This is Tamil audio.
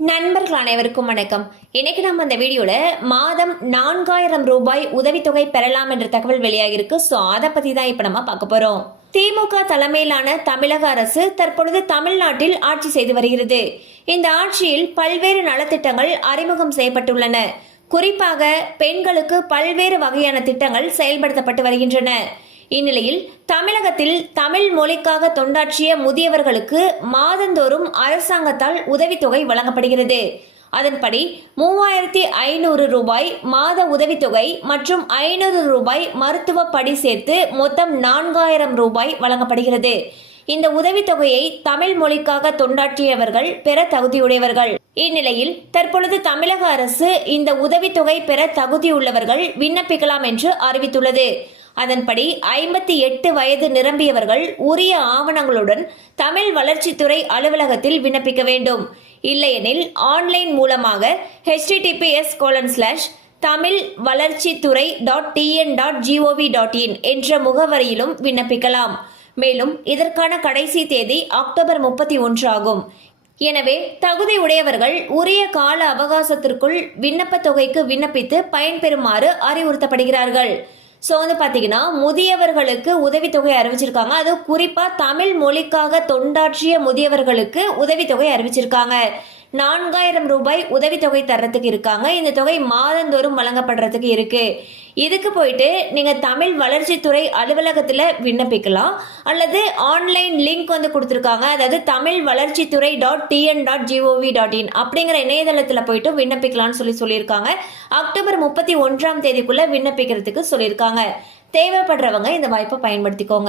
நண்பர்கள் அனைவருக்கும் வணக்கம். இன்னைக்கு நம்ம அந்த வீடியோல மாதம் நான்காயிரம் ரூபாய் உதவித்தொகை பெறலாம் என்ற தகவல் வெளியாகிருக்கு ஸோ அதை பத்தி தான் இப்ப நம்ம பார்க்க போறோம். திமுக தலைமையிலான தமிழக அரசு தற்பொழுது தமிழ்நாட்டில் ஆட்சி செய்து வருகிறது. இந்த ஆட்சியில் பல்வேறு நலத்திட்டங்கள் அறிமுகம் செய்யப்பட்டுள்ளன. குறிப்பாக பெண்களுக்கு பல்வேறு வகையான திட்டங்கள் செயல்படுத்தப்பட்டு வருகின்றன. இந்நிலையில் தமிழகத்தில் தமிழ் மொழிக்காக தொண்டாற்றிய முதியவர்களுக்கு மாதந்தோறும் அரசாங்கத்தால் உதவித்தொகை வழங்கப்படுகிறது. அதன்படி மூவாயிரத்தி ஐநூறு ரூபாய் மாத உதவித்தொகை மற்றும் ஐநூறு ரூபாய் மருத்துவ படி சேர்த்து மொத்தம் நான்காயிரம் ரூபாய் வழங்கப்படுகிறது. இந்த உதவித்தொகையை தமிழ் மொழிக்காக தொண்டாற்றியவர்கள் பெற தகுதியுடையவர்கள். இந்நிலையில் தற்பொழுது தமிழக அரசு இந்த உதவித்தொகை பெற தகுதியுள்ளவர்கள் விண்ணப்பிக்கலாம் என்று அறிவித்துள்ளது. அதன்படி ஐம்பத்தி எட்டு வயது நிரம்பியவர்கள் உரிய ஆவணங்களுடன் தமிழ் வளர்ச்சித்துறை அலுவலகத்தில் விண்ணப்பிக்க வேண்டும். இல்லையெனில் ஆன்லைன் மூலமாக ஹெச்டிடிபிஎஸ் கோலன் ஸ்லாஷ் தமிழ் வளர்ச்சித்துறை dot TN dot GOV dot in என்ற முகவரியிலும் விண்ணப்பிக்கலாம். மேலும் இதற்கான கடைசி தேதி அக்டோபர் முப்பத்தி ஒன்று ஆகும். எனவே தகுதி உடையவர்கள் உரிய கால அவகாசத்திற்குள் விண்ணப்பத் தொகைக்கு விண்ணப்பித்து பயன்பெறுமாறு அறிவுறுத்தப்படுகிறார்கள். ஸோ வந்து பார்த்தீங்கன்னா முதியவர்களுக்கு உதவித்தொகை அறிவிச்சிருக்காங்க. அது குறிப்பாக தமிழ் மொழிக்காக தொண்டாற்றிய முதியவர்களுக்கு உதவித்தொகை அறிவிச்சிருக்காங்க. நான்காயிரம் ரூபாய் உதவித்தொகை தர்றதுக்கு இருக்காங்க. இந்த தொகை மாதந்தோறும் வழங்கப்படுறதுக்கு இருக்கு. இதுக்கு போயிட்டு நீங்கள் தமிழ் வளர்ச்சித்துறை அலுவலகத்தில் விண்ணப்பிக்கலாம். அல்லது ஆன்லைன் லிங்க் வந்து கொடுத்துருக்காங்க. அதாவது தமிழ் வளர்ச்சித்துறை dot TN dot GOV dot in அப்படிங்கிற இணையதளத்தில் போயிட்டு விண்ணப்பிக்கலாம்னு சொல்லி சொல்லியிருக்காங்க. அக்டோபர் முப்பத்தி ஒன்றாம் தேதிக்குள்ள விண்ணப்பிக்கிறதுக்கு சொல்லியிருக்காங்க. தேவைப்படுறவங்க இந்த வாய்ப்பை பயன்படுத்திக்கோங்க.